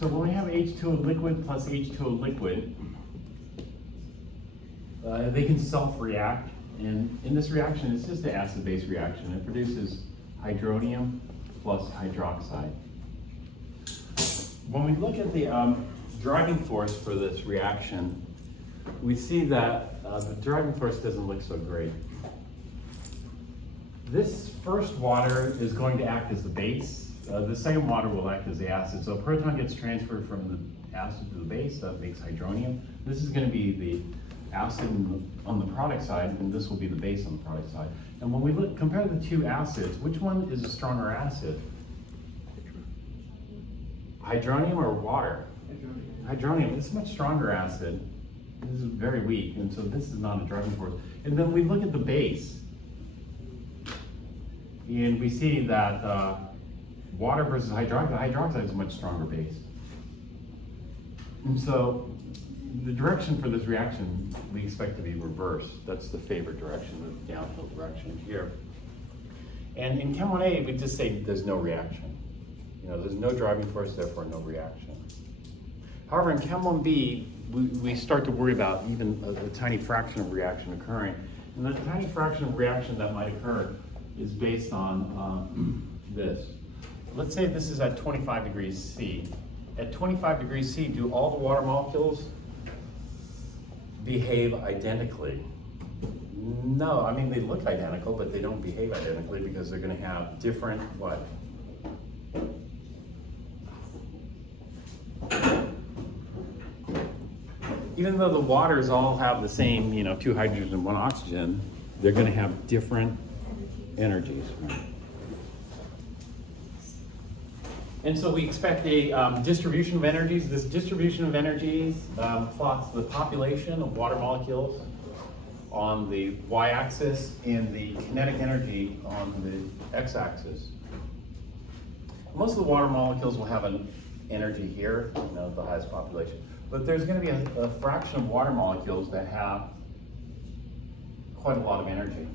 So when we have H2O liquid plus H2O liquid, they can self-react, and in this reaction, it's just an acid-base reaction. It produces hydronium plus hydroxide. When we look at the driving force for this reaction, we see that the driving force doesn't look so great. This first water is going to act as the base. The second water will act as the acid. So a proton gets transferred from the acid to the base, that makes hydronium. This is going to be the acid on the product side, and this will be the base on the product side. And when we compare the two acids, which one is a stronger acid? Hydronium or water? Hydronium. It's a much stronger acid. This is very weak, and so this is not a driving force. And then we look at the base, and we see that water versus hydroxide is a much stronger base. And so the direction for this reaction we expect to be reversed. That's the favored direction, the downhill direction here. And in Chem 1A, we just say there's no reaction. There's no driving force, therefore no reaction. However, in Chem 1B, we start to worry about even a tiny fraction of reaction occurring. And the tiny fraction of reaction that might occur is based on this. Let's say this is at 25 degrees C. At 25 degrees C, do all the water molecules behave identically? No, I mean, they look identical, but they don't behave identically because they're going to have different what? Even though the waters all have the same, 2 hydrogens and 1 oxygen, they're going to have different energies. And so we expect a distribution of energies. This distribution of energies plots the population of water molecules on the y-axis and the kinetic energy on the x-axis. Most of the water molecules will have an energy here, the highest population. But there's going to be a fraction of water molecules that have quite a lot of energy.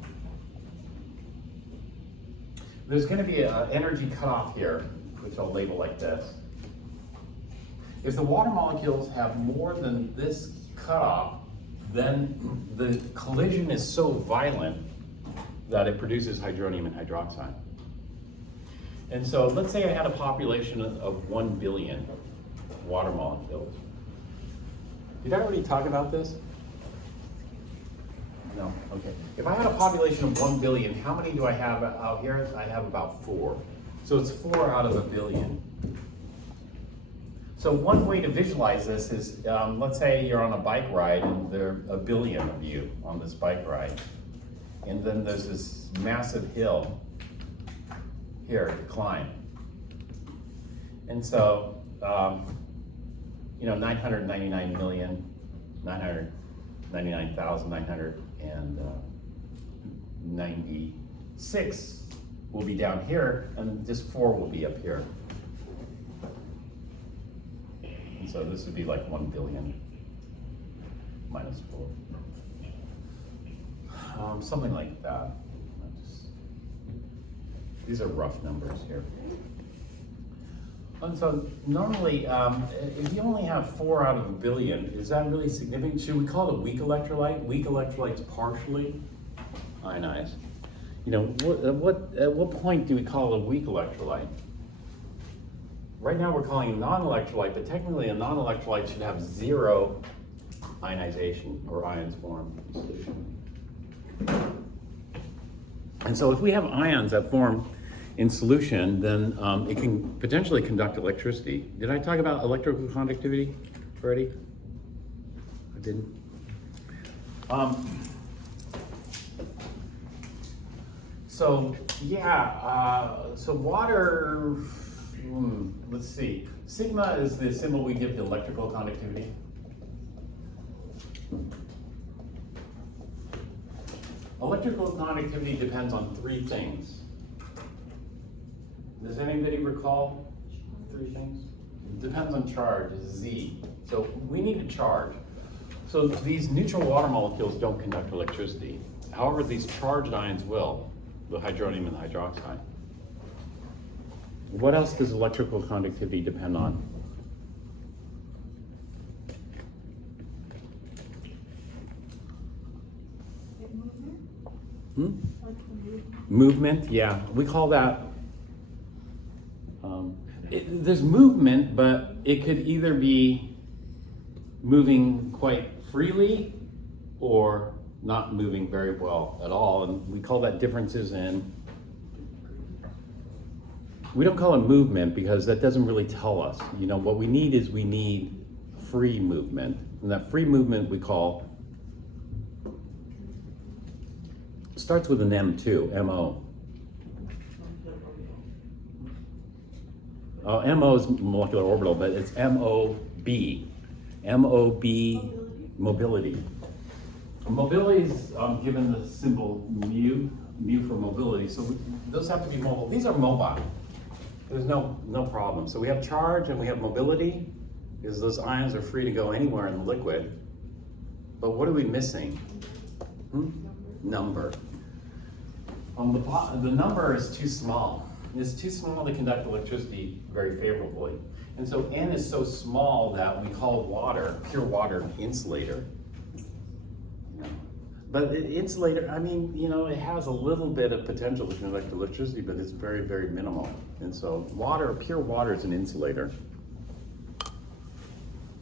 There's going to be an energy cutoff here, which I'll label like this. If the water molecules have more than this cutoff, then the collision is so violent that it produces hydronium and hydroxide. And so let's say I had a population of 1 billion water molecules. Did I already talk about this? No, okay. If I had a population of 1 billion, how many do I have out here? I have about 4. So it's 4 out of a billion. So one way to visualize this is, let's say you're on a bike ride and there are a billion of you on this bike ride. And then there's this massive hill here to climb. And so, 999,996 will be down here, and just 4 will be up here. And so this would be like 1 billion minus 4. Something like that. These are rough numbers here. And so normally, if you only have 4 out of a billion, is that really significant? Should we call it a weak electrolyte? Weak electrolytes partially ionized. At what point do we call it a weak electrolyte? Right now we're calling it a non-electrolyte, but technically a non-electrolyte should have 0 ionization or ions formed in solution. And so if we have ions that form in solution, then it can potentially conduct electricity. Did I talk about electrical conductivity already? I didn't. So water, let's see. Sigma is the symbol we give to electrical conductivity. Electrical conductivity depends on 3 things. Does anybody recall 3 things? It depends on charge, it's Z. So we need a charge. So these neutral water molecules don't conduct electricity. However, these charged ions will, the hydronium and the hydroxide. What else does electrical conductivity depend on? Movement, yeah, we call that, there's movement, but it could either be moving quite freely or not moving very well at all, and we call that differences in, we don't call it movement because that doesn't really tell us. You know, what we need free movement, and that free movement we call, starts with an M too, M-O. MO is molecular orbital, but it's M-O-B. M-O-B, mobility. Mobility is given the symbol mu for mobility, so those have to be mobile. These are mobile. There's no problem. So we have charge and we have mobility, because those ions are free to go anywhere in the liquid. But what are we missing? Number. The number is too small. It's too small to conduct electricity very favorably. And so N is so small that we call water, pure water, insulator. But insulator, I mean, you know, it has a little bit of potential to conduct electricity, but it's very, very minimal. And so water, pure water is an insulator.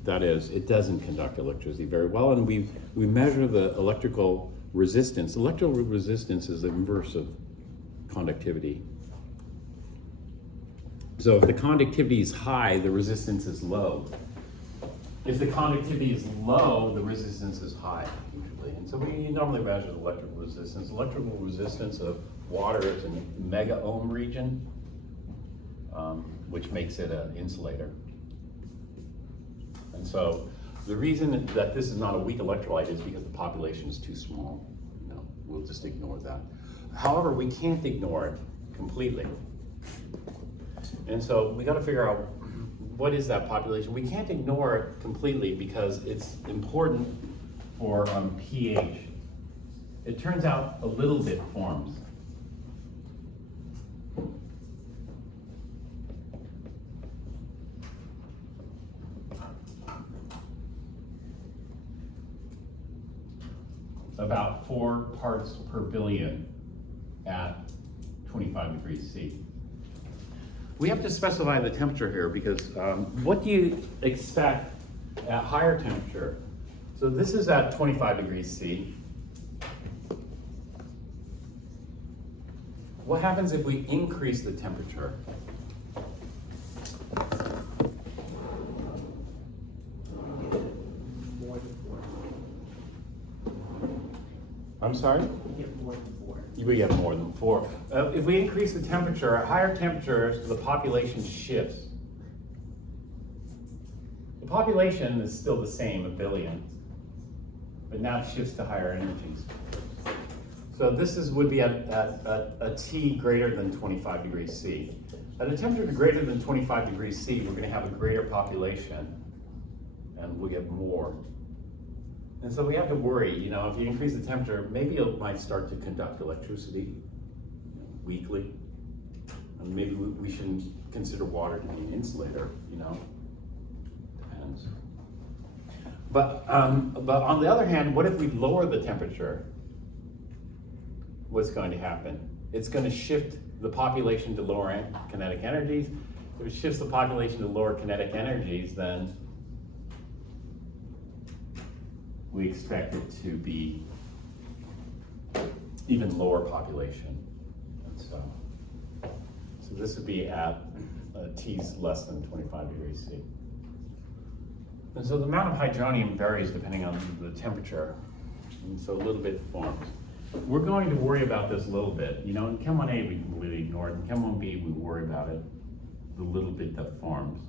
That is, it doesn't conduct electricity very well, and we measure the electrical resistance. Electrical resistance is the inverse of conductivity. So if the conductivity is high, the resistance is low. If the conductivity is low, the resistance is high, usually. And so we normally measure the electrical resistance. Electrical resistance of water is in mega ohm region, which makes it an insulator. And so the reason that this is not a weak electrolyte is because the population is too small. You know, we'll just ignore that. However, we can't ignore it completely. And so we got to figure out what is that population. We can't ignore it completely because it's important for pH. It turns out a little bit forms. About 4 parts per billion at 25 degrees C. We have to specify the temperature here because what do you expect at higher temperature? So this is at 25 degrees C. What happens if we increase the temperature? I'm sorry? We get more than 4. We get more than 4. If we increase the temperature, at higher temperatures, the population shifts. The population is still the same, 1 billion, but now it shifts to higher energies. So this would be at a T greater than 25 degrees C. At a temperature greater than 25 degrees C, we're going to have a greater population, and we'll get more. And so we have to worry, you know, if you increase the temperature, maybe it might start to conduct electricity weakly. And maybe we shouldn't consider water to be an insulator, you know, depends. But on the other hand, what if we lower the temperature? What's going to happen? It's going to shift the population to lower kinetic energies. If it shifts the population to lower kinetic energies, then we expect it to be even lower population. And so this would be at T's less than 25 degrees C. And so the amount of hydronium varies depending on the temperature. And so a little bit forms. We're going to worry about this a little bit. You know, in Chem 1A we completely ignore it. In Chem 1B we worry about it, the little bit that forms.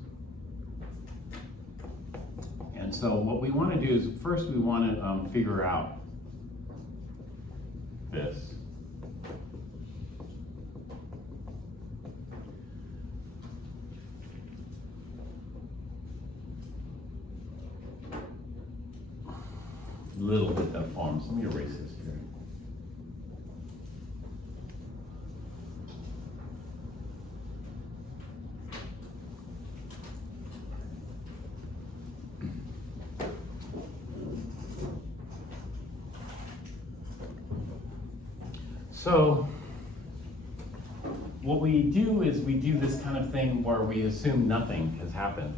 And so what we want to do is first we want to figure out this. Little bit that forms. Let me erase this here. So what we do is we do this kind of thing where we assume nothing has happened.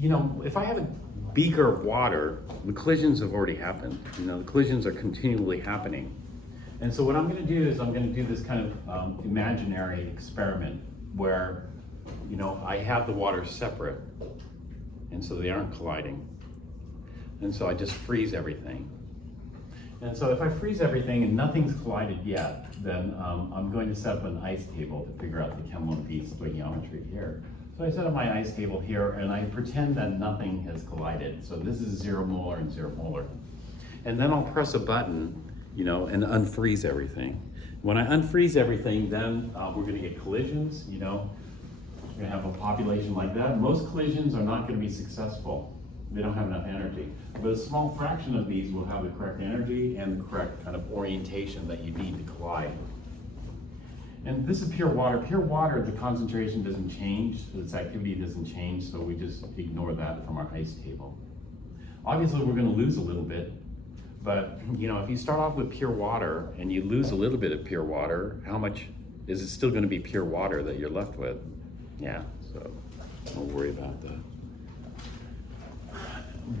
You know, if I have a beaker of water, the collisions have already happened. You know, the collisions are continually happening. And so what I'm going to do is I'm going to do this kind of imaginary experiment where, you know, I have the water separate, and so they aren't colliding. And so I just freeze everything. And so if I freeze everything and nothing's collided yet, then I'm going to set up an ice table to figure out the Chem 1p stoichiometry here. So I set up my ice table here and I pretend that nothing has collided. So this is 0 molar and 0 molar. And then I'll press a button, you know, and unfreeze everything. When I unfreeze everything, then we're gonna get collisions, you know. We're gonna have a population like that. Most collisions are not gonna be successful. They don't have enough energy. But a small fraction of these will have the correct energy and the correct kind of orientation that you need to collide. And this is pure water. Pure water, the concentration doesn't change, its activity doesn't change, so we just ignore that from our ice table. Obviously, we're gonna lose a little bit, but you know, if you start off with pure water and you lose a little bit of pure water, how much is it still gonna be pure water that you're left with? Yeah, so don't worry about that.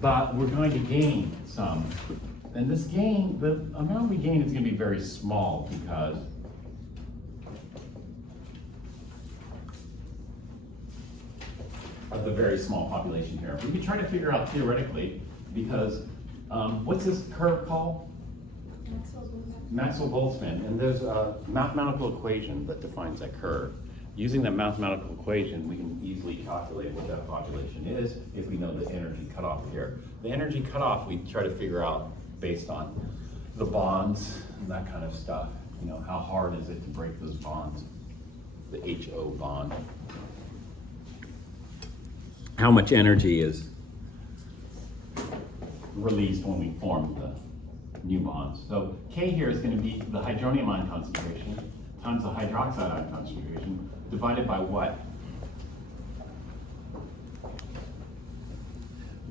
But we're going to gain some. And this gain, the amount we gain is gonna be very small because of the very small population here. We could try to figure out theoretically, because what's this curve called? Maxwell-Boltzmann. And there's a mathematical equation that defines that curve. Using that mathematical equation, we can easily calculate what that population is if we know the energy cutoff here. The energy cutoff we try to figure out based on the bonds and that kind of stuff. You know, how hard is it to break those bonds? The HO bond. How much energy is released when we form the new bonds. So K here is going to be the hydronium ion concentration times the hydroxide ion concentration divided by what?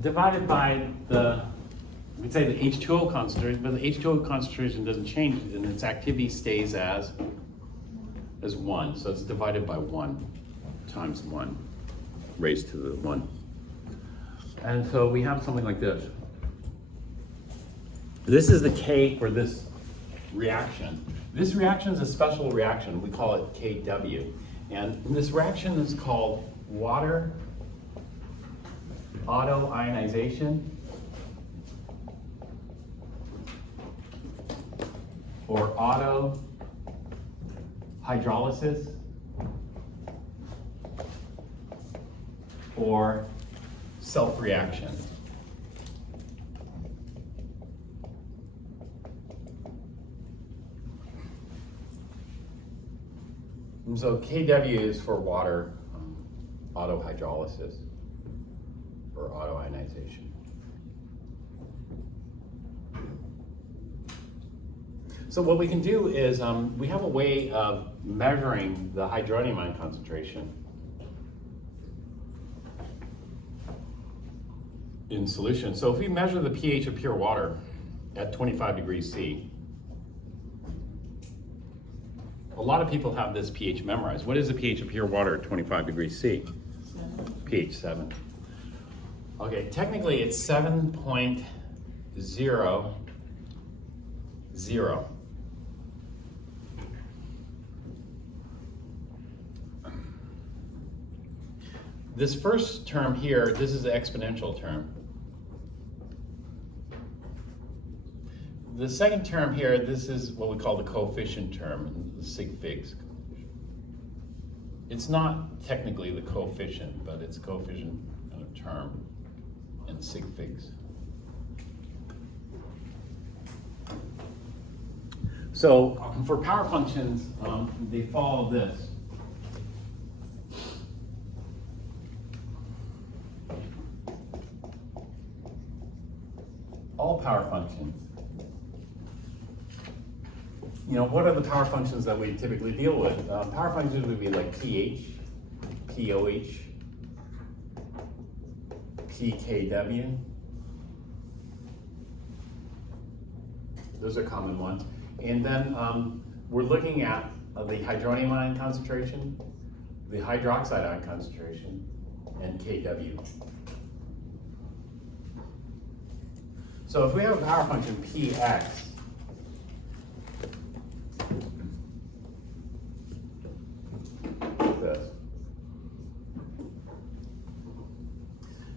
Divided by the, we'd say the H2O concentration, but the H2O concentration doesn't change and its activity stays as 1. So it's divided by 1 times 1. Raised to the 1. And so we have something like this. This is the K for this reaction. This reaction is a special reaction. We call it KW. And this reaction is called water autoionization or auto hydrolysis or self-reaction. And so KW is for water autohydrolysis or autoionization. So what we can do is we have a way of measuring the hydronium ion concentration in solution. So if we measure the pH of pure water at 25 degrees C, a lot of people have this pH memorized. What is the pH of pure water at 25 degrees C? 7. pH 7. Okay, technically it's 7.00. This first term here, this is the exponential term. The second term here, this is what we call the coefficient term, the sig figs. It's not technically the coefficient, but it's a coefficient kind of term in sig figs. So for power functions, they follow this. All power functions. You know, what are the power functions that we typically deal with? Power functions would be like pH, pOH, pKW. Those are common ones. And then we're looking at the hydronium ion concentration, the hydroxide ion concentration, and Kw. So if we have a power function Px, like this,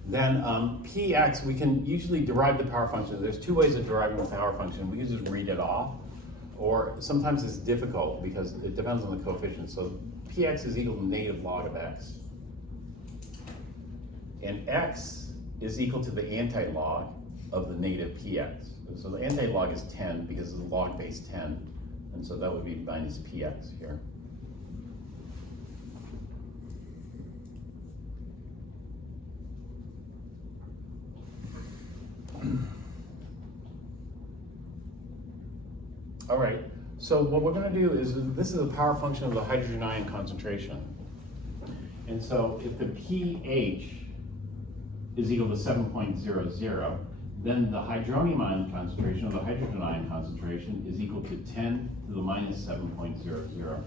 then Px, we can usually derive the power function. There's two ways of deriving the power function. We can just read it off, or sometimes it's difficult because it depends on the coefficient. So Px is equal to negative log of x. And x is equal to the anti-log of the negative Px. So the anti-log is 10 because of the log base 10. And so that would be minus Px here. All right, so what we're going to do is, this is a power function of the hydrogen ion concentration. And so if the pH is equal to 7.00, then the hydronium ion concentration, or the hydrogen ion concentration, is equal to 10 to the minus 7.00.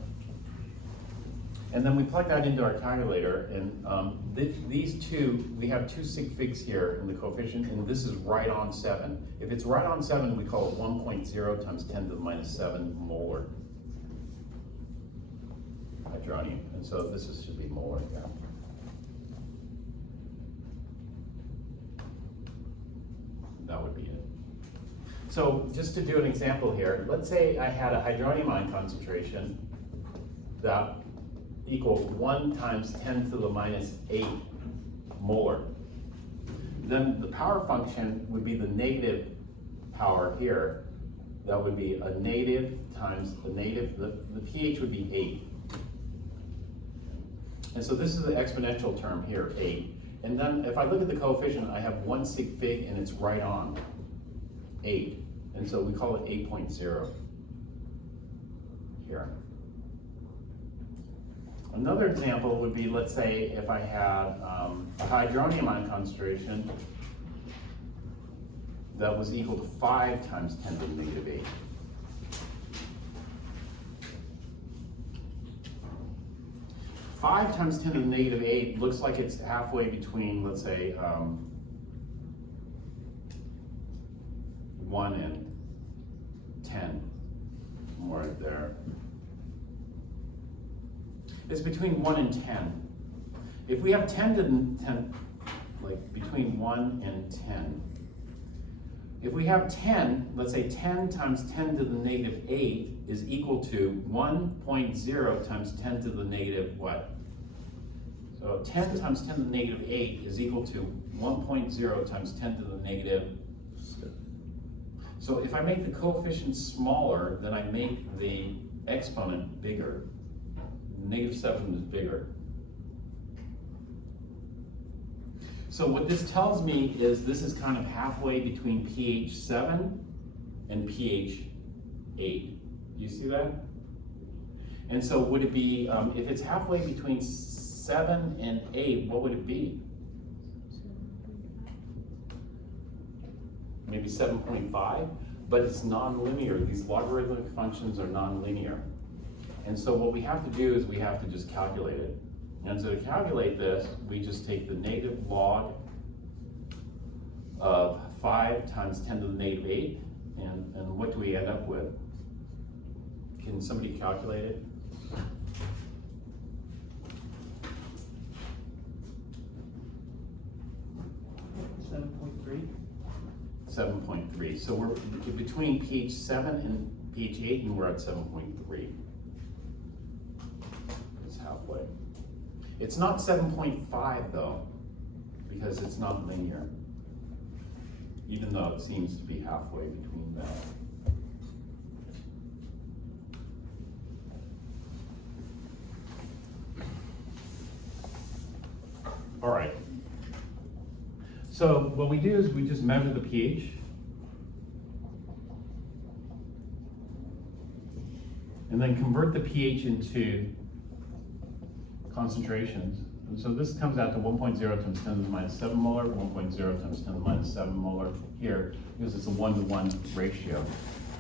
And then we plug that into our calculator, and these two, we have two sig figs here in the coefficient, and this is right on 7. If it's right on 7, we call it 1.0 times 10 to the minus 7 molar hydronium. And so this should be molar, yeah. That would be it. So just to do an example here, let's say I had a hydronium ion concentration that equals 1 times 10 to the minus 8 molar. Then the power function would be the negative power here. That would be a negative times the negative, the pH would be 8. And so this is the exponential term here, 8. And then if I look at the coefficient, I have 1 sig fig and it's right on 8. And so we call it 8.0 here. Another example would be, let's say if I had a hydronium ion concentration that was equal to 5 times 10 to the negative 8. Five times 10 to the negative 8 looks like it's halfway between, let's say, 1 and 10, right there. It's between 1 and 10. If we have 10 to the 10, like between 1 and 10, if we have 10, let's say 10 times 10 to the negative 8 is equal to 1.0 times 10 to the negative what? So 10 times 10 to the negative 8 is equal to 1.0 times 10 to the negative. So if I make the coefficient smaller, then I make the exponent bigger. Negative 7 is bigger. So what this tells me is this is kind of halfway between pH 7 and pH 8. Do you see that? And so would it be, if it's halfway between 7 and 8, what would it be? Maybe 7.5, but it's nonlinear. These logarithmic functions are nonlinear. And so what we have to do is we have to just calculate it. And so to calculate this, we just take the negative log of 5 times 10 to the negative 8, and what do we end up with? Can somebody calculate it? Seven point three. So we're between pH 7 and pH 8, and we're at 7.3. It's halfway. It's not 7.5 though, because it's not linear, even though it seems to be halfway between that. All right. So what we do is we just measure the pH. And then convert the pH into concentrations. And so this comes out to 1.0 times 10 to the minus 7 molar, 1.0 times 10 to the minus 7 molar here, because it's a 1-to-1 ratio.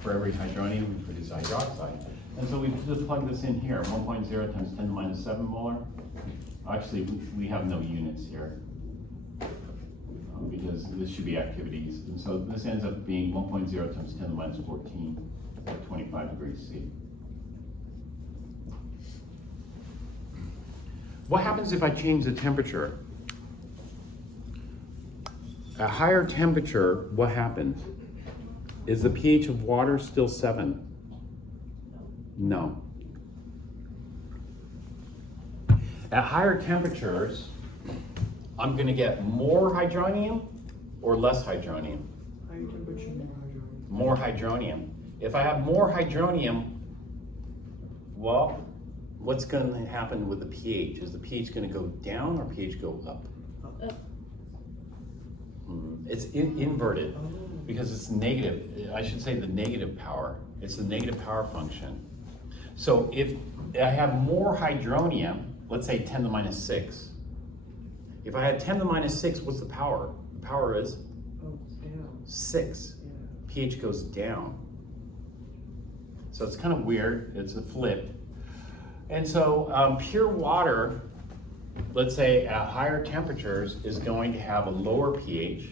For every hydronium, we produce hydroxide. And so we just plug this in here, 1.0 times 10 to the minus 7 molar. Actually, we have no units here because this should be activities. And so this ends up being 1.0 times 10 to the minus 14 at 25 degrees C. What happens if I change the temperature? At higher temperature, what happens? Is the pH of water still 7? No. At higher temperatures, I'm going to get more hydronium or less hydronium? Higher temperature, More more hydronium. hydronium. If I have more hydronium, well, what's going to happen with the pH? Is the pH going to go down or pH go up? Up. It's inverted because it's negative. I should say the negative power. It's the negative power function. So if I have more hydronium, let's say 10 to the minus 6. If I had 10 to the minus 6, what's the power? The power is Oh, it's down. 6. Yeah. pH goes down. So it's kind of weird. It's a flip. And so pure water, let's say at higher temperatures, is going to have a lower pH.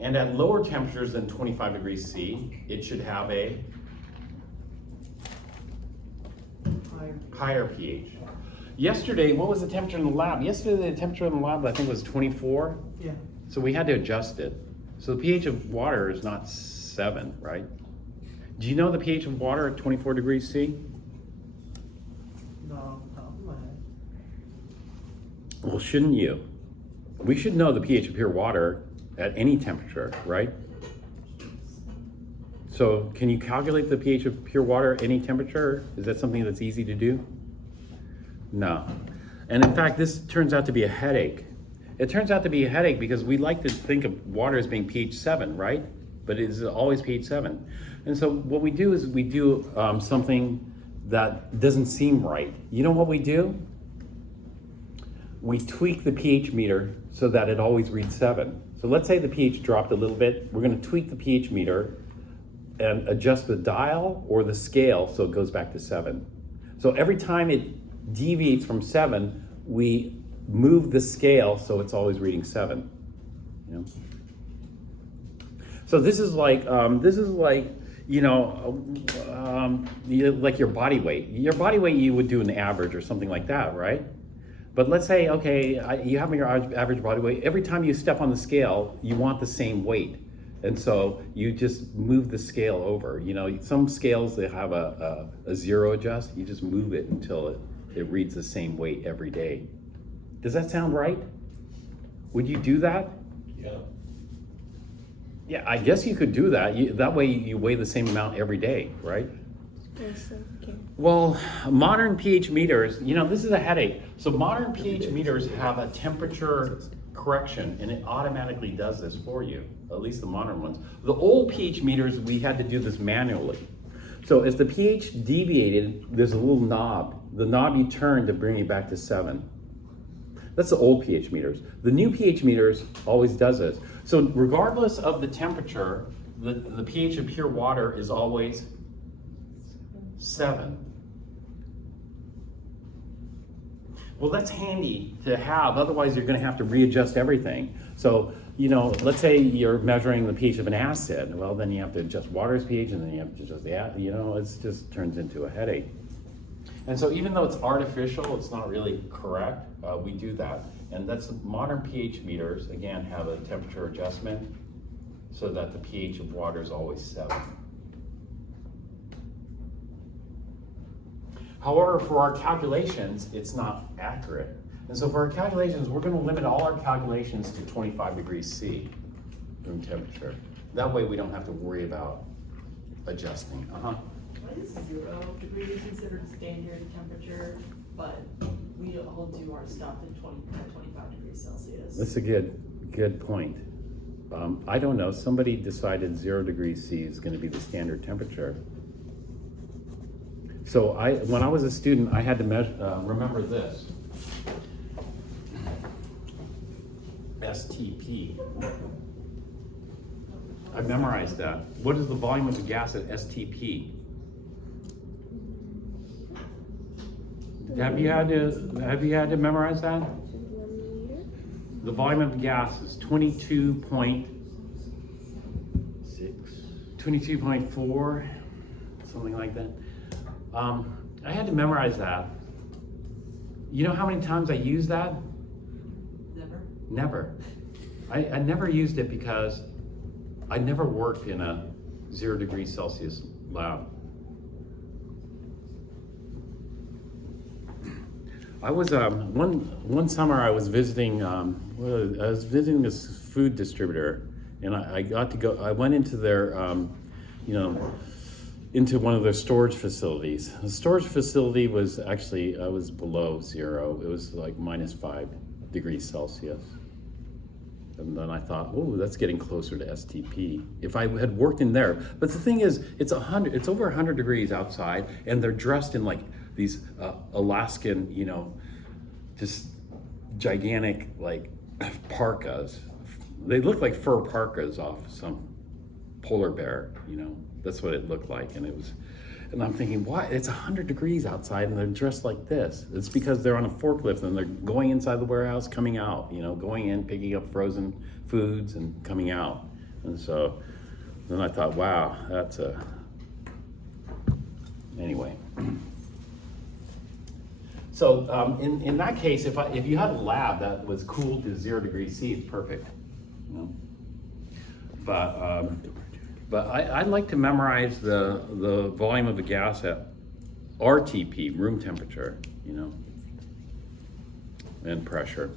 And at lower temperatures than 25 degrees C, it should have a higher pH. Yesterday, what was the temperature in the lab? Yesterday, the temperature in the lab, I think, was 24. Yeah. So we had to adjust it. So the pH of water is not 7, right? Do you know the pH of water at 24 degrees C? No, top of my head. Well, shouldn't you? We should know the pH of pure water at any temperature, right? So can you calculate the pH of pure water at any temperature? Is that something that's easy to do? No. And in fact, this turns out to be a headache. It turns out to be a headache because we like to think of water as being pH 7, right? But it is always pH 7. And so what we do is we do something that doesn't seem right. You know what we do? We tweak the pH meter so that it always reads 7. So let's say the pH dropped a little bit. We're going to tweak the pH meter and adjust the dial or the scale so it goes back to 7. So every time it deviates from 7, we move the scale so it's always reading 7. You know? So this is like like your body weight. Your body weight, you would do an average or something like that, right? But let's say, okay, you have your average body weight. Every time you step on the scale, you want the same weight. And so you just move the scale over. You know, some scales, they have a zero adjust. You just move it until it reads the same weight every day. Does that sound right? Would you do that? Yeah. Yeah, I guess you could do that. That way you weigh the same amount every day, right? Yes, okay. Well, modern pH meters, this is a headache. So modern pH meters have a temperature correction and it automatically does this for you, at least the modern ones. The old pH meters, we had to do this manually. So as the pH deviated, there's a little knob. The knob you turn to bring it back to 7. That's the old pH meters. The new pH meters always does this. So regardless of the temperature, the pH of pure water is always 7. Well, that's handy to have, otherwise you're going to have to readjust everything. So, let's say you're measuring the pH of an acid. Well, then you have to adjust water's pH and then you have to adjust the acid. It just turns into a headache. And so even though it's artificial, it's not really correct, we do that. And that's modern pH meters, again, have a temperature adjustment so that the pH of water is always 7. However, for our calculations, it's not accurate. And so for our calculations, we're going to limit all our calculations to 25 degrees C room temperature. That way we don't have to worry about adjusting. Why is 0 degrees considered standard temperature, but we all do our stuff at 25 degrees Celsius? That's a good point. I don't know, somebody decided 0 degrees C is going to be the standard temperature. So when I was a student, I had to remember this. STP. I memorized that. What is the volume of the gas at STP? Have you had to memorize that? 1 liter. The volume of gas is 22.4, something like that. I had to memorize that. You know how many times I used that? Never. Never. I never used it because I never worked in a 0 degrees Celsius lab. I was one summer I was visiting this food distributor, and I got to go. I went into their into one of their storage facilities. The storage facility was actually was below 0. It was like -5 degrees Celsius. And then I thought, oh, that's getting closer to STP. If I had worked in there, but the thing is, it's over 100 degrees outside, and they're dressed in like these Alaskan, just gigantic like parkas. They look like fur parkas off some polar bear, That's what it looked like, and I'm thinking, why? It's 100 degrees outside, and they're dressed like this. It's because they're on a forklift and they're going inside the warehouse, coming out. Going in, picking up frozen foods, and coming out. And so then I thought, wow, that's anyway. So in that case, if you had a lab that was cooled to 0 degrees C, it's perfect. But I'd like to memorize the volume of the gas at RTP, room temperature, and pressure.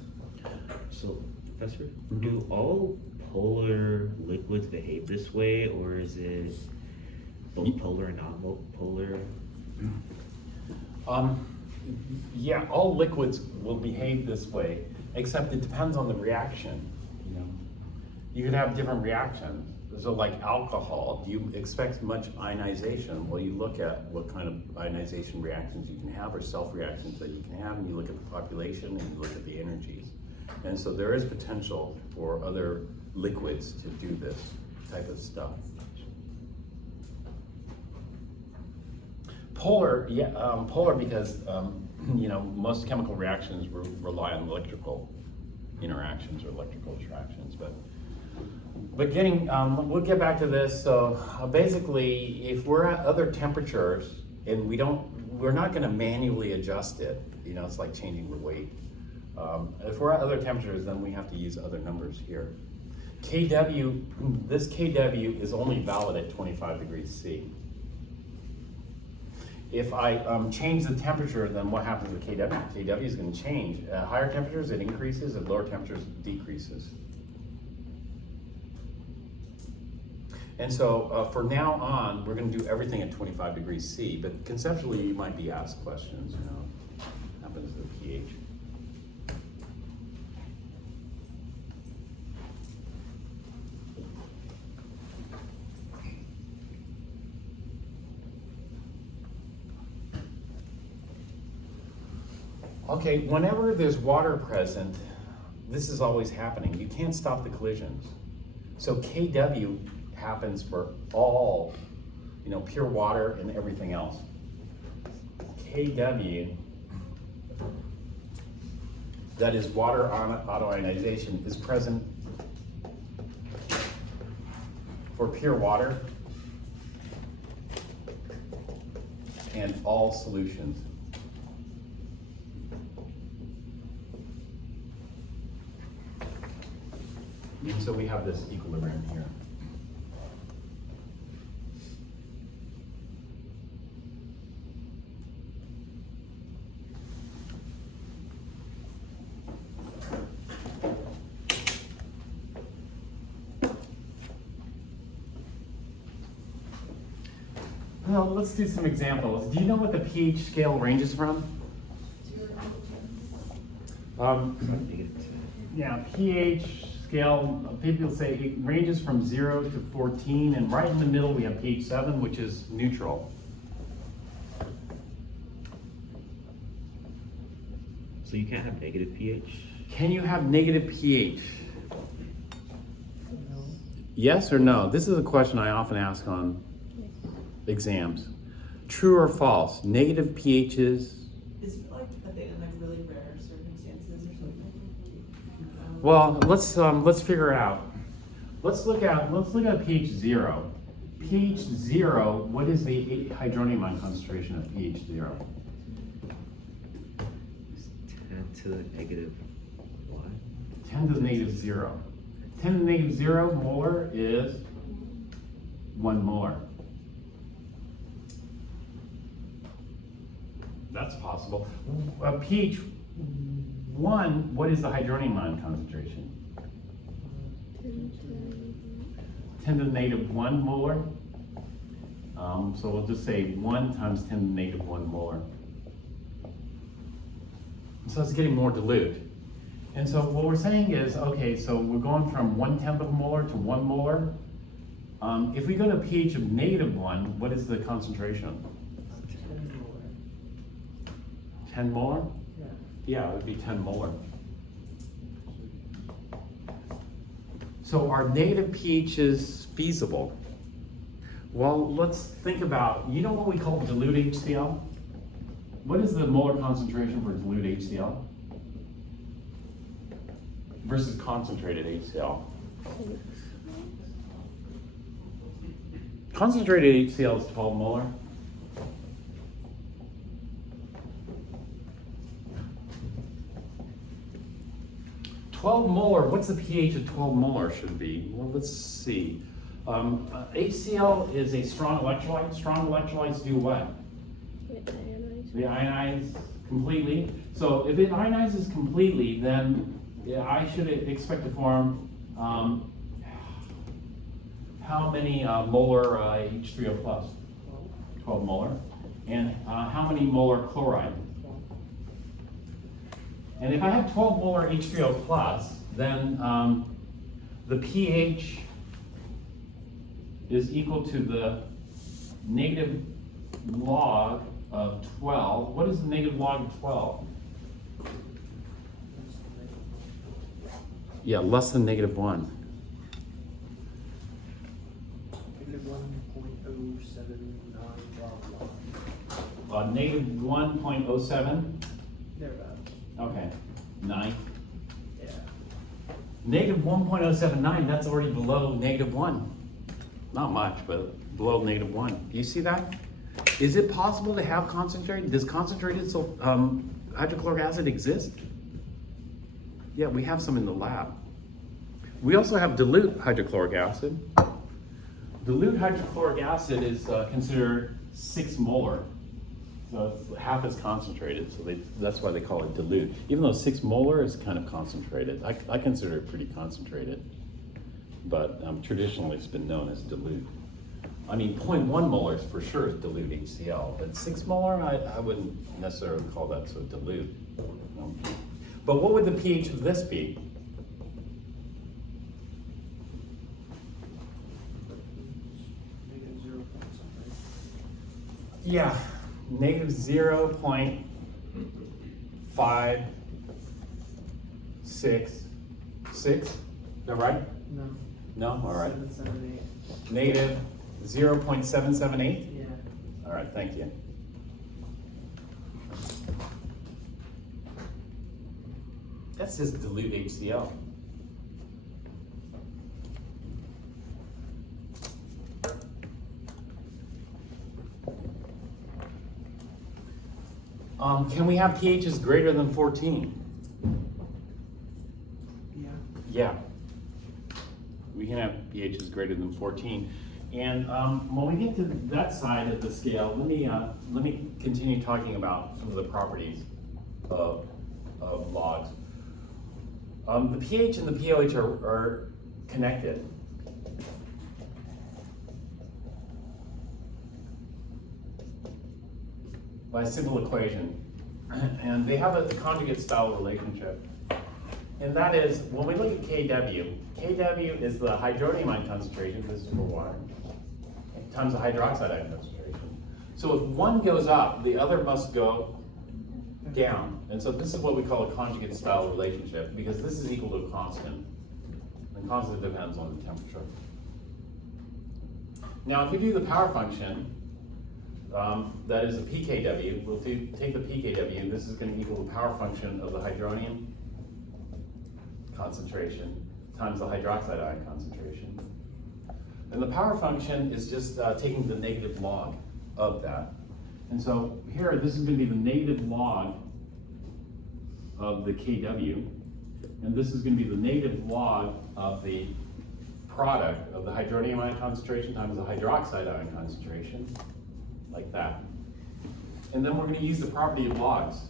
So, Professor, do all polar liquids behave this way, or is it both polar and non-polar? Yeah, all liquids will behave this way, except it depends on the reaction. You can have different reactions. So like alcohol, do you expect much ionization? Well, you look at what kind of ionization reactions you can have, or self-reactions that you can have, and you look at the population, and you look at the energies. And so there is potential for other liquids to do this type of stuff. Polar, yeah, polar because, most chemical reactions rely on electrical interactions or electrical attractions, but we'll get back to this. So basically, if we're at other temperatures and we're not going to manually adjust it. It's like changing the weight. If we're at other temperatures, then we have to use other numbers here. KW, this KW is only valid at 25 degrees C. If I change the temperature, then what happens with KW? KW is going to change. At higher temperatures, it increases. At lower temperatures, it decreases. And so for now on, we're going to do everything at 25 degrees C, but conceptually you might be asked questions, what happens to the pH. Okay, whenever there's water present, this is always happening. You can't stop the collisions. So KW happens for all, pure water and everything else. KW, that is water autoionization, is present for pure water and all solutions. And so we have this equilibrium here. Well, let's do some examples. Do you know what the pH scale ranges from? Yeah, pH scale, people say it ranges from 0 to 14, and right in the middle we have pH 7, which is neutral. So you can't have negative pH? Can you have negative pH? No. Yes or no? This is a question I often ask on exams. True or false? Negative pHs? Is it like I think in like really rare circumstances or something. Well, let's figure it out. Let's look at pH 0. pH 0, what is the hydronium ion concentration of pH 0? 10 to the negative what? 10 to the negative 0. 10 to the negative 0 molar is 1 molar. That's possible. pH 1, what is the hydronium ion concentration? 10 to the negative 1 molar. So we'll just say 1 times 10 to the negative 1 molar. So it's getting more dilute. And so what we're saying is, okay, so we're going from 1/10 of a molar to 1 molar. If we go to pH of -1, what is the concentration? 10 more. 10 molar? Yeah. Yeah, it would be 10 molar. So are negative pHs feasible? Well, let's think about, you know what we call dilute HCl? What is the molar concentration for dilute HCl? Versus concentrated HCl? Concentrated HCl is 12 molar. What's the pH of 12 molar should be? Well, let's see. HCl is a strong electrolyte. Strong electrolytes do what? They ionize completely. So if it ionizes completely, then I should expect to form how many molar H3O plus? 12 molar. And how many molar chloride? And if I have 12 molar H3O plus, then the pH is equal to the negative log of 12. What is the negative log of 12? Yeah, less than -1. Negative 1.079 blah blah. Negative 1.07. Thereabouts. Okay, 9. Yeah. Negative 1.079, that's already below -1. Not much, but below -1. Do you see that? Is it possible to have concentrated? Does concentrated hydrochloric acid exist? Yeah, we have some in the lab. We also have dilute hydrochloric acid. Dilute hydrochloric acid is considered 6 molar. So it's half as concentrated, so that's why they call it dilute. Even though 6 molar is kind of concentrated. I consider it pretty concentrated, but traditionally it's been known as dilute. I mean, 0.1 molar is for sure is dilute HCl, but 6 molar, I wouldn't necessarily call that so dilute. But what would the pH of this be? Negative 0 point something. Yeah, negative 0.566. Is that right? No. No? All right. 778. Negative 0.778? Yeah. All right, thank you. That's just dilute HCl. Can we have pHs greater than 14? Yeah. Yeah. We can have pHs greater than 14. And when we get to that side of the scale, let me continue talking about some of the properties of logs. The pH and the pOH are connected. By a simple equation. And they have a conjugate style relationship. And that is, when we look at Kw, Kw is the hydronium ion concentration, this is for water, times the hydroxide ion concentration. So if one goes up, the other must go down. And so this is what we call a conjugate style relationship, because this is equal to a constant. And constant depends on the temperature. Now if we do the power function, that is a pKw. We'll take the pKw, this is gonna equal the power function of the hydronium concentration times the hydroxide ion concentration. And the power function is just taking the negative log of that. And so here, this is gonna be the negative log of the Kw, and this is gonna be the negative log of the product of the hydronium ion concentration times the hydroxide ion concentration, like that. And then we're gonna use the property of logs.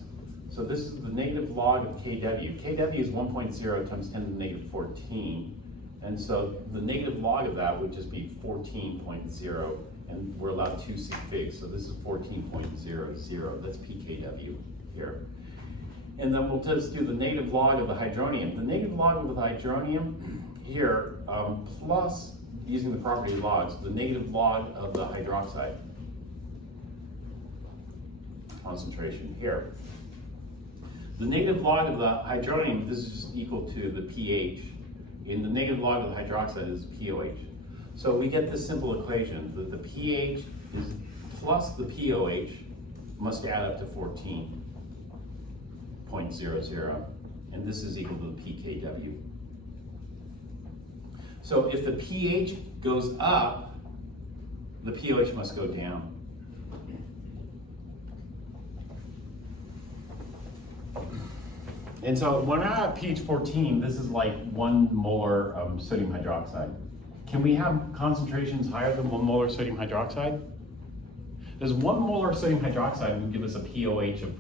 So this is the negative log of Kw. Kw is 1.0 times 10 to the negative 14. And so the negative log of that would just be 14.0, and we're allowed 2 sig figs, so this is 14.00, that's pKw here. And then we'll just do the negative log of the hydronium. The negative log of the hydronium here, plus, using the property of logs, the negative log of the hydroxide concentration here. The negative log of the hydronium, this is just equal to the pH, and the negative log of the hydroxide is pOH. So we get this simple equation that the pH is plus the pOH must add up to 14.00, and this is equal to the pKw. So if the pH goes up, the pOH must go down. And so when I have pH 14, this is like 1 molar sodium hydroxide. Can we have concentrations higher than 1 molar sodium hydroxide? Does 1 molar sodium hydroxide would give us a pOH of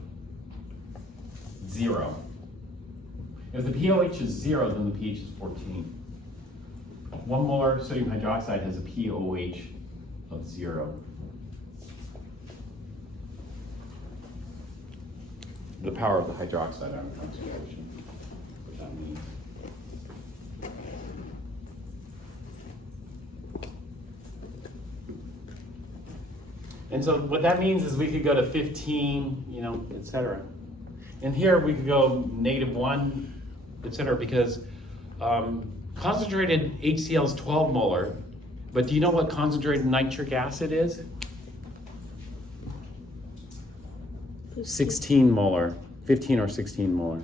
0. If the pOH is 0, then the pH is 14. 1 molar sodium hydroxide has a pOH of 0. The power of the hydroxide ion concentration, what that means. And so what that means is we could go to 15, you know, et cetera. And here we could go -1, et cetera, because concentrated HCl is 12 molar, but do you know what concentrated nitric acid is? 16 molar, 15 or 16 molar.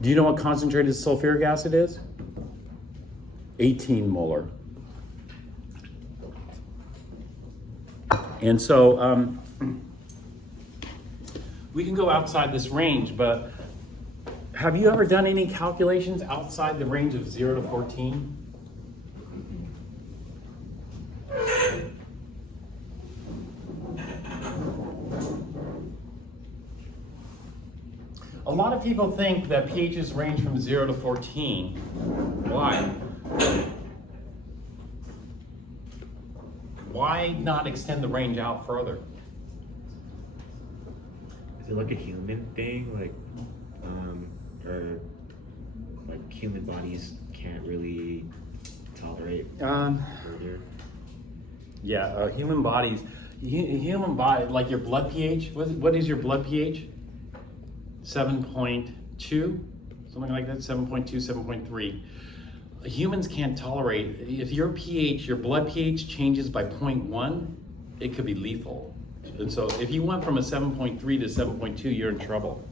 Do you know what concentrated sulfuric acid is? 18 molar. And so we can go outside this range, but have you ever done any calculations outside the range of 0 to 14? A lot of people think that pHs range from 0 to 14. Why? Why not extend the range out further? Is it like a human thing, or like human bodies can't really tolerate further? Yeah, human bodies, human body, like your blood pH. What is your blood pH? 7.2, something like that. 7.2, 7.3. Humans can't tolerate. If your pH, your blood pH changes by 0.1, it could be lethal. And so if you went from a 7.3 to 7.2, you're in trouble.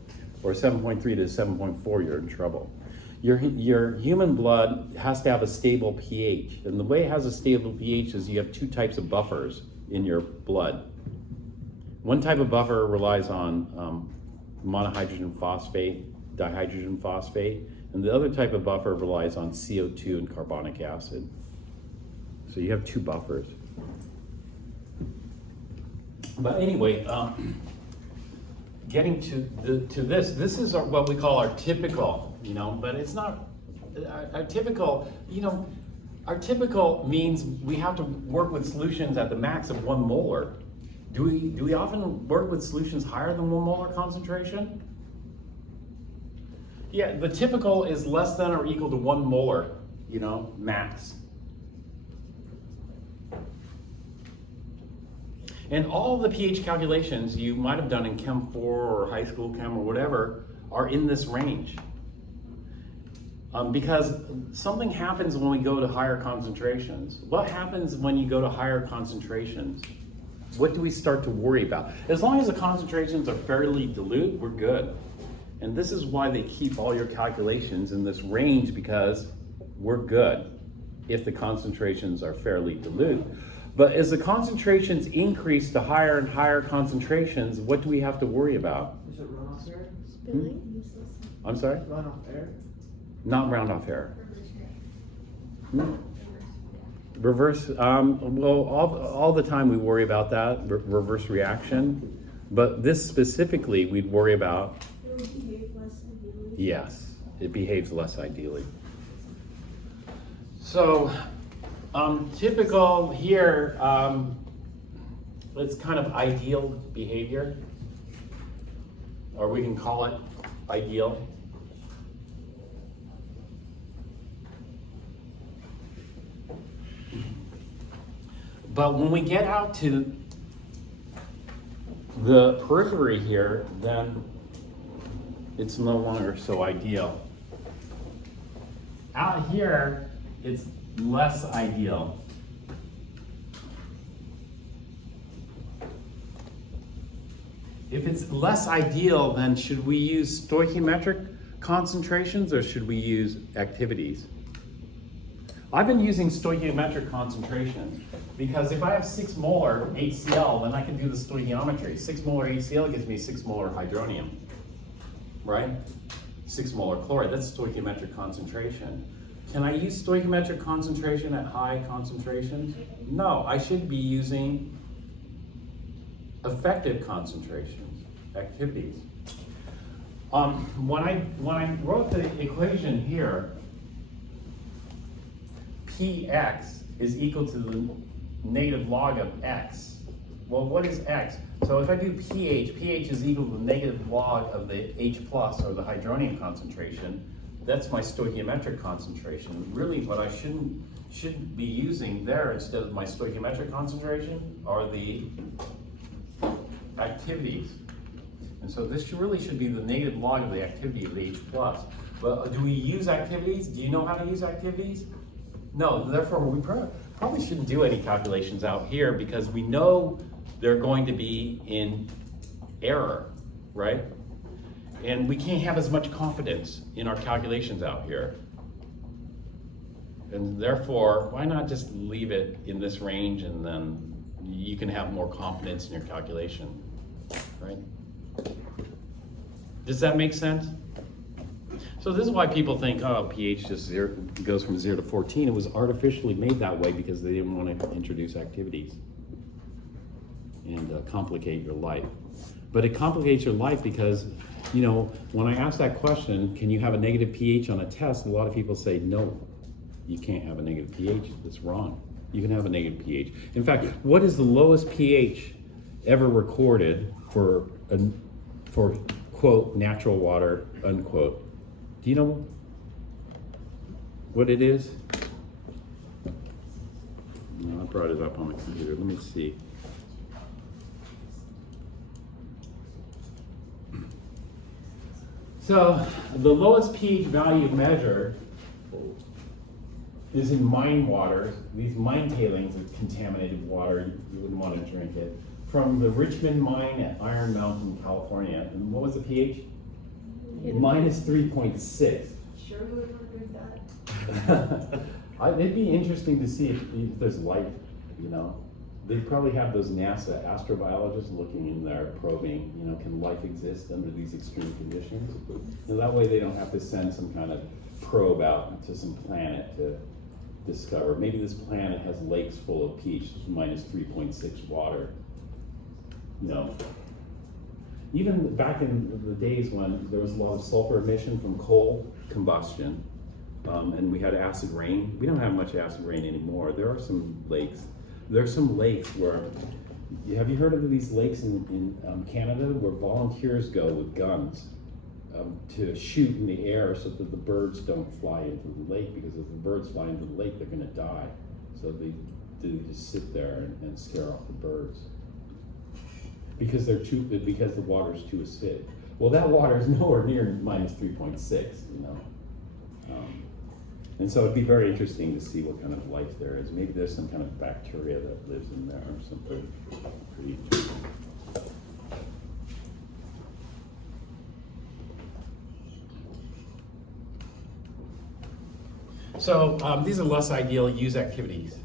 Or 7.3 to 7.4, you're in trouble. Your human blood has to have a stable pH. And the way it has a stable pH is you have 2 types of buffers in your blood. One type of buffer relies on monohydrogen phosphate, dihydrogen phosphate, and the other type of buffer relies on CO2 and carbonic acid. So you have 2 buffers. But anyway, getting to this is what we call our typical, you know, but it's not, our typical, you know, our typical means we have to work with solutions at the max of 1 molar. Do we often work with solutions higher than 1 molar concentration? Yeah, the typical is less than or equal to 1 molar, you know, max. And all the pH calculations you might have done in Chem 4 or high school chem or whatever are in this range. Because something happens when we go to higher concentrations. What happens when you go to higher concentrations? What do we start to worry about? As long as the concentrations are fairly dilute, we're good. And this is why they keep all your calculations in this range, because we're good if the concentrations are fairly dilute. But as the concentrations increase to higher and higher concentrations, what do we have to worry about? Is it runoff air? Spilling? I'm sorry? Runoff air? Not round-off air. Reverse, well, all the time we worry about that, reverse reaction. But this specifically, we'd worry about, It will behave less ideally. yes, it behaves less ideally. So, typical here, it's kind of ideal behavior, or we can call it ideal. But when we get out to the periphery here, then it's no longer so ideal. Out here, it's less ideal. If it's less ideal, then should we use stoichiometric concentrations or should we use activities? I've been using stoichiometric concentration because if I have 6 molar HCl, then I can do the stoichiometry. 6 molar HCl gives me 6 molar hydronium, right? 6 molar chloride, that's stoichiometric concentration. Can I use stoichiometric concentration at high concentrations? No, I should be using effective concentrations, activities. When I wrote the equation here, Px is equal to the negative log of x. Well, what is x? So if I do pH is equal to the negative log of the H plus, or the hydronium concentration. That's my stoichiometric concentration. Really, what I should be using there instead of my stoichiometric concentration are the activities. And so this really should be the negative log of the activity of the H plus. But do we use activities? Do you know how to use activities? No, therefore we probably shouldn't do any calculations out here because we know they're going to be in error, right? And we can't have as much confidence in our calculations out here. And therefore, why not just leave it in this range and then you can have more confidence in your calculation, right? Does that make sense? So this is why people think, oh, pH just goes from 0 to 14. It was artificially made that way because they didn't want to introduce activities and complicate your life. But it complicates your life because, you know, when I ask that question, can you have a negative pH on a test? A lot of people say, no, you can't have a negative pH. That's wrong. You can have a negative pH. In fact, what is the lowest pH ever recorded for quote, natural water, unquote? Do you know what it is? No, I brought it up on my computer. Let me see. So the lowest pH value measured is in mine water. These mine tailings are contaminated water. You wouldn't want to drink it. From the Richmond mine at Iron Mountain, California. And what was the pH? Minus 3.6. Sure we would remove that? It'd be interesting to see if there's life, you know. They'd probably have those NASA astrobiologists looking in there, probing, you know, can life exist under these extreme conditions? And that way they don't have to send some kind of probe out to some planet to discover. Maybe this planet has lakes full of pH minus 3.6 water. You know. Even back in the days when there was a lot of sulfur emission from coal combustion, and we had acid rain. We don't have much acid rain anymore. There are some lakes. There are some lakes where, have you heard of these lakes in Canada where volunteers go with guns to shoot in the air so that the birds don't fly into the lake, because if the birds fly into the lake, they're gonna die. So they just sit there and scare off the birds. Because because the water's too acidic. Well, that water is nowhere near minus 3.6, you know. And so it'd be very interesting to see what kind of life there is. Maybe there's some kind of bacteria that lives in there or something pretty interesting. So these are less ideal use activities.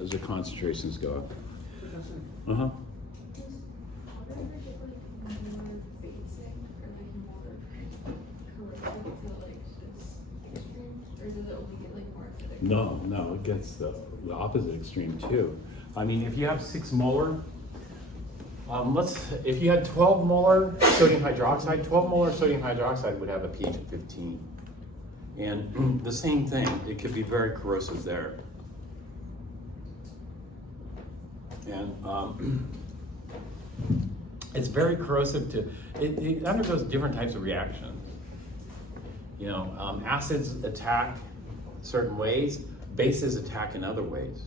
As the concentrations go up. Professor, Uh-huh. Does water ever get like more basic or like more corrosive to like this extreme? Or does it only get like more acidic? No, it gets the opposite extreme too. I mean, if you have 6 molar, if you had 12 molar sodium hydroxide, 12 molar sodium hydroxide would have a pH of 15. And the same thing, it could be very corrosive there. And it's very corrosive to, it undergoes different types of reactions. You know, acids attack certain ways, bases attack in other ways.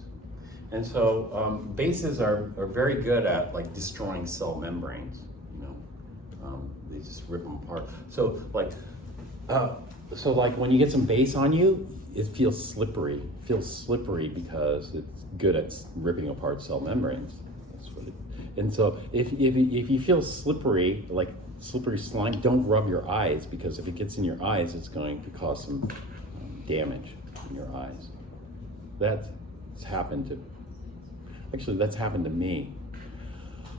And so bases are very good at like destroying cell membranes, you know, they just rip them apart. So like when you get some base on you, it feels slippery. It feels slippery because it's good at ripping apart cell membranes. That's what it. And so if you feel slippery, like slippery slime, don't rub your eyes, because if it gets in your eyes, it's going to cause some damage in your eyes. That's happened to me.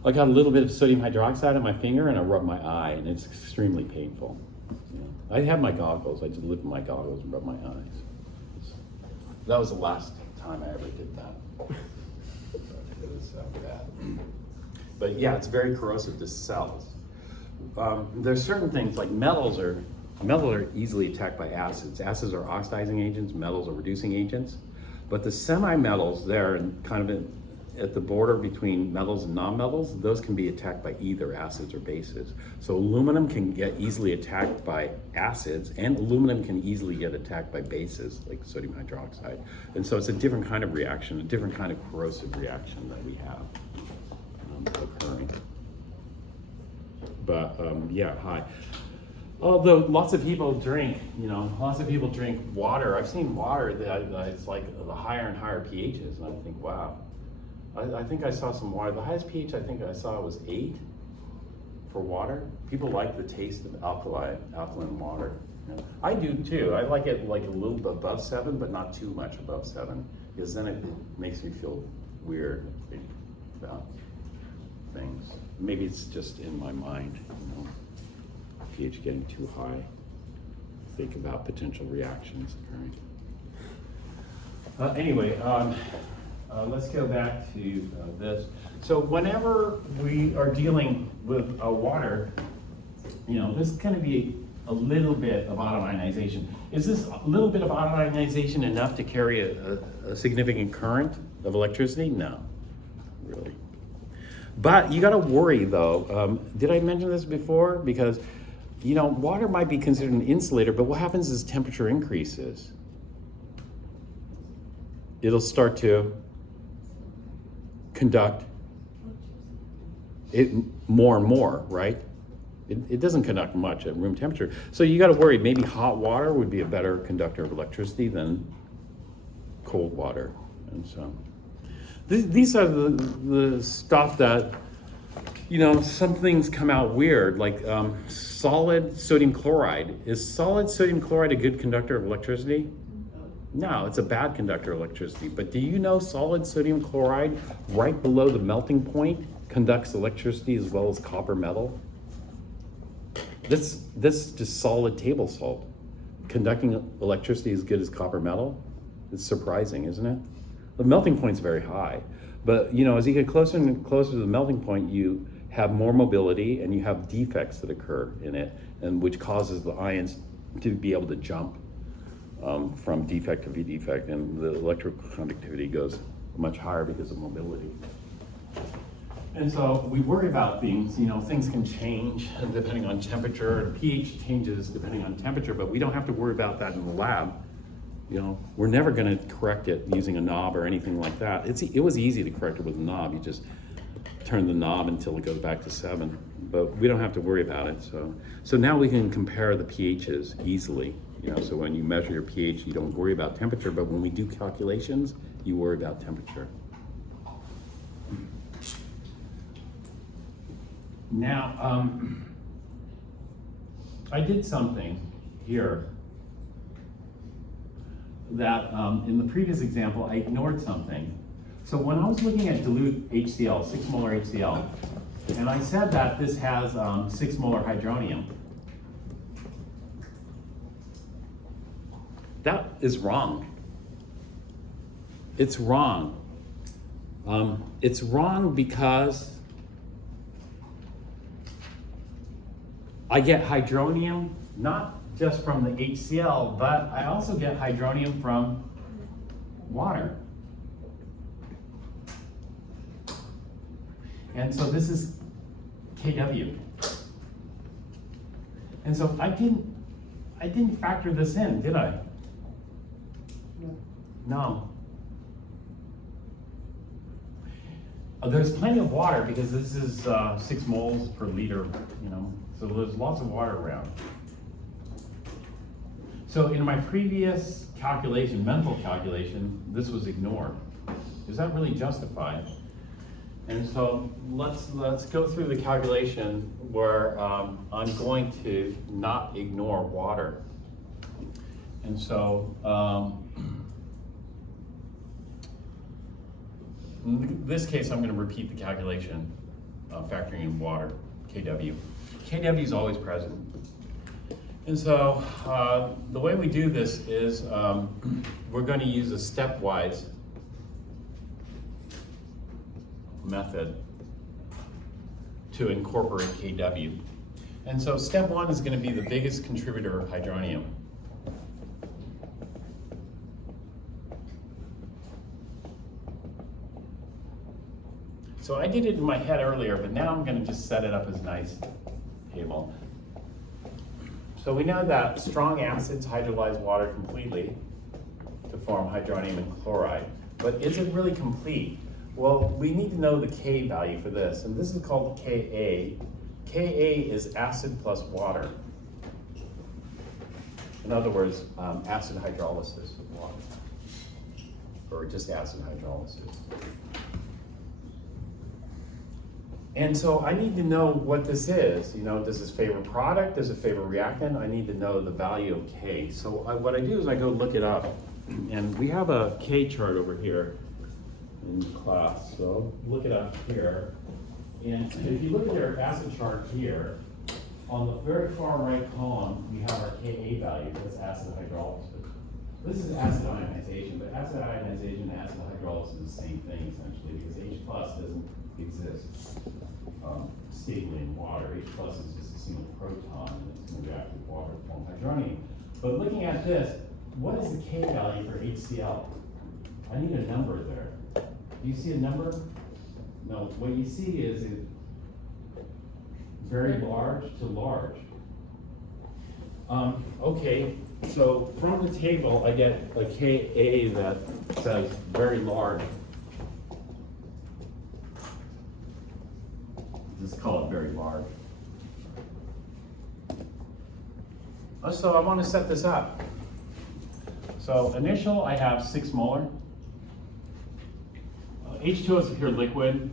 I got a little bit of sodium hydroxide on my finger and I rubbed my eye, and it's extremely painful. You know, I have my goggles. I just lift my goggles and rub my eyes. That was the last time I ever did that. It was bad. But yeah, it's very corrosive to cells. There's certain things like metals are easily attacked by acids. Acids are oxidizing agents, metals are reducing agents. But the semi-metals there, kind of at the border between metals and non-metals, those can be attacked by either acids or bases. So aluminum can get easily attacked by acids, and aluminum can easily get attacked by bases, like sodium hydroxide. And so it's a different kind of reaction, a different kind of corrosive reaction that we have occurring. But yeah, hi. Although lots of people drink, water. I've seen water that it's like the higher and higher pHs, and I think, wow. I think I saw some water. The highest pH I think I saw was 8 for water. People like the taste of alkaline water. You know, I do too. I like it like a little above 7, but not too much above 7, because then it makes me feel weird about things. Maybe it's just in my mind, you know. pH getting too high. Think about potential reactions occurring. Anyway, let's go back to this. So whenever we are dealing with water, you know, this is going to be a little bit of autoionization. Is this little bit of autoionization enough to carry a significant current of electricity? No, really. But you got to worry though. Did I mention this before? Because, you know, water might be considered an insulator, but what happens as temperature increases? It'll start to conduct it more and more, right? It doesn't conduct much at room temperature. So you got to worry, maybe hot water would be a better conductor of electricity than cold water. And so these are the stuff that, you know, some things come out weird, like solid sodium chloride. Is solid sodium chloride a good conductor of electricity? No, it's a bad conductor of electricity. But do you know solid sodium chloride, right below the melting point, conducts electricity as well as copper metal? This is just solid table salt. Conducting electricity as good as copper metal? It's surprising, isn't it? The melting point's very high. But, you know, as you get closer and closer to the melting point, you have more mobility and you have defects that occur in it, and which causes the ions to be able to jump from defect to defect, and the electrical conductivity goes much higher because of mobility. And so we worry about things, you know, things can change depending on temperature, and pH changes depending on temperature, but we don't have to worry about that in the lab. You know, we're never going to correct it using a knob or anything like that. It was easy to correct it with a knob. You just turn the knob until it goes back to 7, but we don't have to worry about it. So now we can compare the pHs easily. So when you measure your pH, you don't worry about temperature, but when we do calculations, you worry about temperature. Now, I did something here that in the previous example, I ignored something. So when I was looking at dilute HCl, 6 molar HCl, and I said that this has 6 molar hydronium, that is wrong. It's wrong. It's wrong because I get hydronium not just from the HCl, but I also get hydronium from water. And so this is Kw. And so I didn't factor this in, did I? No. There's plenty of water because this is 6 moles per liter, so there's lots of water around. So in my previous calculation, mental calculation, this was ignored. Is that really justified? And so let's go through the calculation where I'm going to not ignore water. And so in this case, I'm going to repeat the calculation, factoring in water, Kw. Kw is always present. And so the way we do this is we're going to use a stepwise method to incorporate Kw. And so step 1 is going to be the biggest contributor of hydronium. So I did it in my head earlier, but now I'm going to just set it up as a nice table. So we know that strong acids hydrolyze water completely to form hydronium and chloride. But is it really complete? Well, we need to know the K value for this, and this is called Ka. Ka is acid plus water. In other words, acid hydrolysis of water, or just acid hydrolysis. And so I need to know what this is. Does this favor product? Does it favor reactant? I need to know the value of K. So what I do is I go look it up. And we have a K chart over here in class. So look it up here. And if you look at your acid chart here, on the very far right column, we have our Ka value. That's acid hydrolysis. This is acid ionization, but acid ionization and acid hydrolysis is the same thing essentially, because H plus doesn't exist stably in water. H plus is just a single proton and it's going to react with water to form hydronium. But looking at this, what is the K value for HCl? I need a number there. Do you see a number? No, what you see is it very large to large. Okay, so from the table I get a Ka that says very large. Just call it very large. So I want to set this up. So initial, I have 6 molar. H2O is a pure liquid.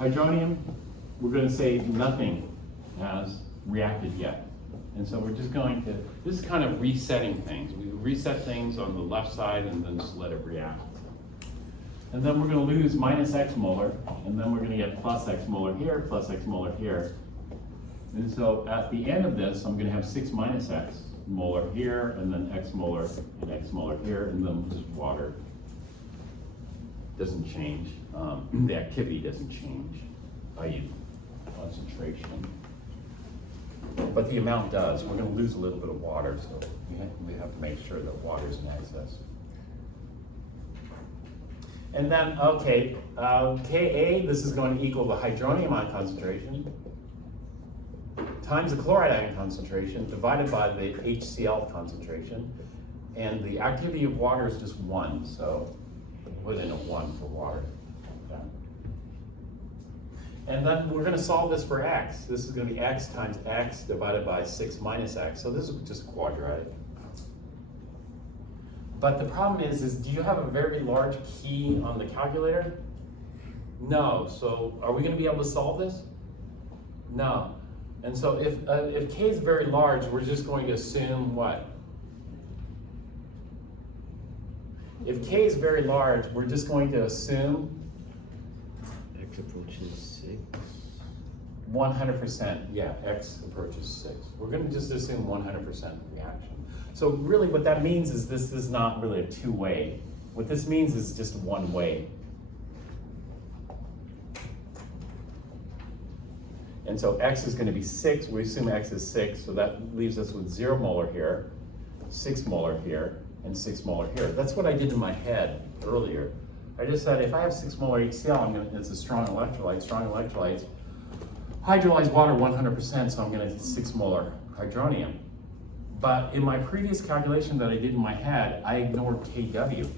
Hydronium, we're going to say nothing has reacted yet. And so we're just going to, this is kind of resetting things. We reset things on the left side and then just let it react. And then we're going to lose minus X molar, and then we're going to get plus X molar here, plus X molar here. And so at the end of this, I'm going to have 6 minus X molar here, and then X molar and X molar here, and then just water. Doesn't change. The activity doesn't change, i.e. concentration. But the amount does. We're going to lose a little bit of water, so we have to make sure that water's in excess. And then, okay, Ka, this is going to equal the hydronium ion concentration times the chloride ion concentration divided by the HCl concentration. And the activity of water is just 1, so put in a 1 for water. Okay. And then we're gonna solve this for x. This is gonna be x times x divided by 6 minus x. So this is just quadratic. But the problem is do you have a very large key on the calculator? No. So are we gonna be able to solve this? No. And so if k is very large, we're just going to assume what? If k is very large, we're just going to assume X approaches 6. 100%, yeah, x approaches 6. We're gonna just assume 100% reaction. So really what that means is this is not really a two-way. What this means is just one way. And so x is gonna be 6, we assume x is 6, so that leaves us with 0 molar here, 6 molar here, and 6 molar here. That's what I did in my head earlier. I just said if I have 6 molar HCl, it's a strong electrolytes, hydrolyze water 100%, so I'm gonna get 6 molar hydronium. But in my previous calculation that I did in my head, I ignored Kw.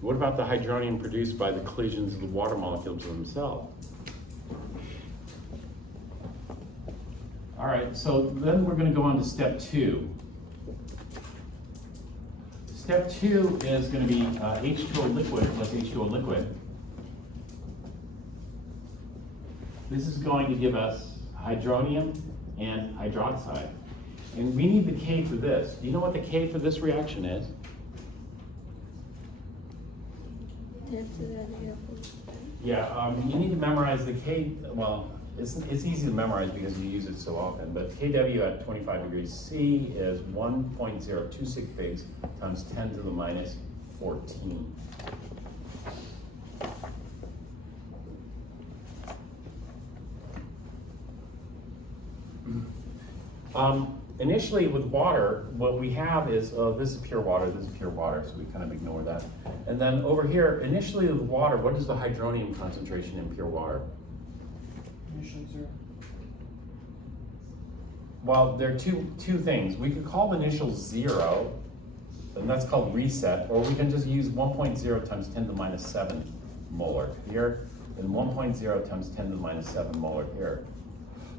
What about the hydronium produced by the collisions of the water molecules themselves? All right, so then we're gonna go on to step 2. Step 2 is gonna be H2O liquid plus H2O liquid. This is going to give us hydronium and hydroxide. And we need the K for this. Do you know what the K for this reaction is? Yeah, you need to memorize the K, well, it's easy to memorize because you use it so often, but Kw at 25 degrees C is 1.026 figs times 10 to the minus 14. Initially with water, what we have is, this is pure water, so we kind of ignore that. And then over here, initially with water, what is the hydronium concentration in pure water? Initially 0. Well, there are two things. We could call the initial 0, and that's called reset, or we can just use 1.0 times 10 to the minus 7 molar here, and 1.0 times 10 to the minus 7 molar here.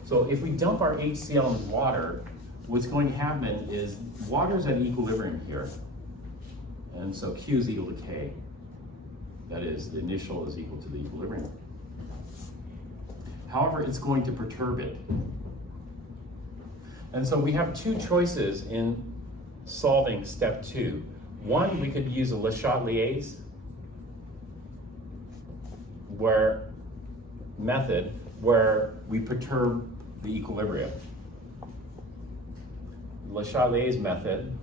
So if we dump our HCl in water, what's going to happen is water's at equilibrium here. And so Q is equal to K. That is, the initial is equal to the equilibrium. However, it's going to perturb it. And so we have two choices in solving step 2. One, we could use a Le Chatelier's method where we perturb the equilibrium. Le Chatelier's method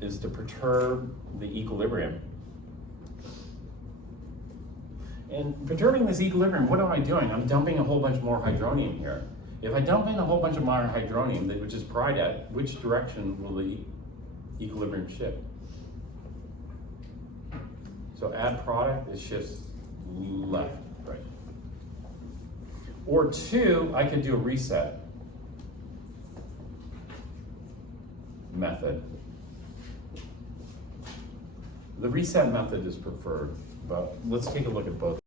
is to perturb the equilibrium. And perturbing this equilibrium, what am I doing? I'm dumping a whole bunch more hydronium here. If I dump in a whole bunch of more hydronium, which is Pridate, which direction will the equilibrium shift? So add product, it shifts left, right. Or 2, I could do a reset method. The reset method is preferred, but let's take a look at both.